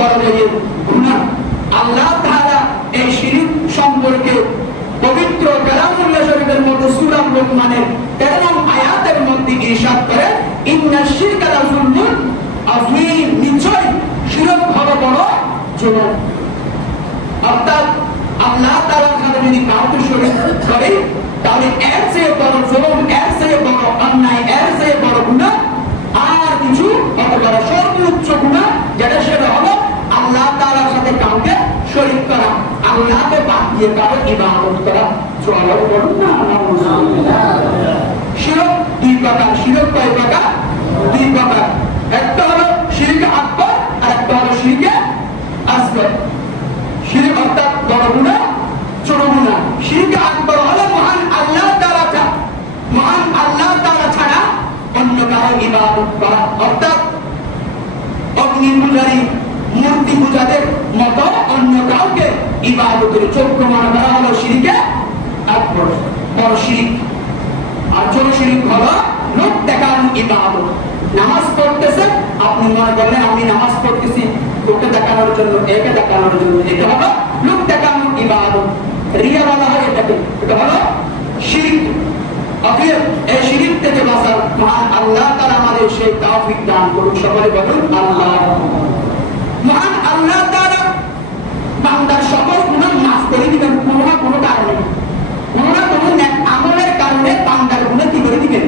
বড় ধরনের গুণা। আল্লাহ তাআলা এই শিরিক সম্পর্কে পবিত্র কালামুল্লাহ শরীফের মধ্যে সূরা লোকমানের 13 নং আয়াতের মধ্যে ইরশাদ করে, ইন্না শিরকা লাযুলমুন আযীম। নিশ্চয় শিরক বড় বড় জুলুম। অর্থাৎ আল্লাহ তাআলার যদি কাউকে শরীক করে তাহলে এর চেয়ে বড় অন্যায় এর চেয়ে বড় গুনাহ আর কিছু হতে পারে সর্বোচ্চ গুনাহ যেটা সেটা হলো আল্লাহ তাআলার সাথে কাউকে শরীক করা আল্লাহকে বাদ দিয়ে কারও ইবাদত করা চলো বলুন না। শিরক দুই প্রকার শিরক কয় প্রকার দুই প্রকার একটা হলো শিরকে আকবর আর একটা হলো শিরকে আসগর শিরক অর্থাৎ বড় গুণা, ছোট গুণা শিরকে আকবর হলো মহান আল্লাহ ছা- মহান আল্লাহ তাআলা ছাড়া অন্য কারও ইবাদত করা অর্থাৎ অগ্নি পূজারী, মূর্তি পূজাদের মতো কাউকে ইবাদতের চোখ মনে করা হলো শিরিকে আকবর বড় শিরিক। আর ছোট শিরিক হলো লোক দেখানো ইবাদত। নামাজ পড়তেছে, আপনি মনে করলেন, আমি নামাজ পড়তেছি দেখানোর জন্য, একে দেখানোর জন্য। এটা হলো লোক ইবাদত। রিয়া বলা হয় এটাকে। এটা হলো শিরিক। অতএব এই শিরিক থেকে বাঁচার মহান আল্লাহ তাআলা আমাদের সেই তৌফিক দান করুন। সকলে বলুন, আল্লাহ মহান আল্লাহ সকল গুনাহ মাফ করে দিবেন কোনো না কোনো কারণে। কোনো না কোনো আমলের কারণে বান্দার গুনাহ কি করে দিবেন?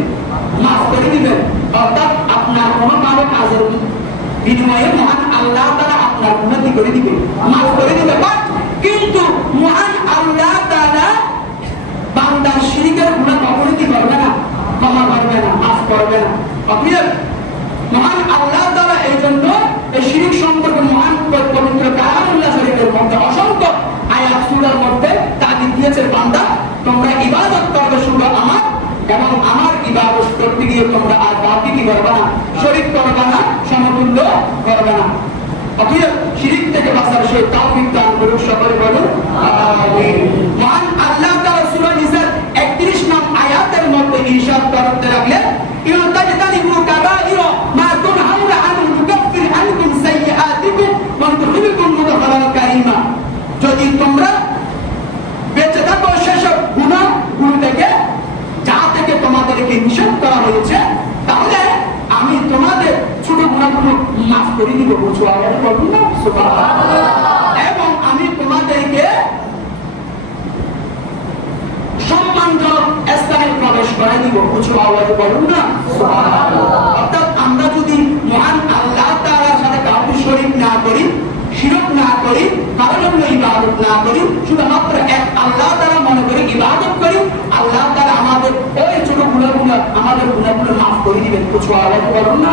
মাফ করে দিবেন। অর্থাৎ আপনার কোনো ভালো কাজের বিনিময়ে মহান আল্লাহ তাআলা আপনার কি করে দিবেন? মাফ করে বাট কিন্তু মহান আল্লাহ তাআলা বান্দার শিরিকের গুনাহ কখনো কি করবে না? ক্ষমা করবে না, মাফ করবে না। অতএব ইবাদত করবে শুধু আমার এবং আমার ইবাদত করতে গিয়ে তোমরা আর বাকি কি করবে না। শরীক করবে না, সমতুল্য করবে না। অতএব শিরিক থেকে সকলে বলুন আমিন মহান আল্লাহ তাআলা সূরা নিসার 31 নং আয়াতের মধ্যে ইরশাদ করতে লাগলেন ইউতাজতানিবু কাবাইরা মা তুনহাউনা আনহু নুকাফির আনকুম সাইয়্যাতিকুম ওয়া নুদখিলুকুম মুদখালান কারীমা যদি তোমরা বেঁচে থাকো সেসব গুনাহগুলো থেকে যা থেকে তোমাদেরকে নিষেধ করা হয়েছে তাহলে আমি তোমাদের মাফ করে দিব এবং আমি তোমাদেরকে সম্মানজনক স্থানে প্রবেশ করে দিব আওয়াজ না। অর্থাৎ আমরা যদি মহান আল্লাহ তাআলার সাথে কাউকে শরীক না করি, শিরক না করি কারও জন্য ইবাদত না করি, শুধুমাত্র এক আল্লাহ তাআলা মনে করি ইবাদত করি, আল্লাহ তাআলা আমাদের ওই ছোট গুণাগুলো আমাদের গুণাগুলো মাফ করে দিবেন। কিছু আওয়াজ করুন না।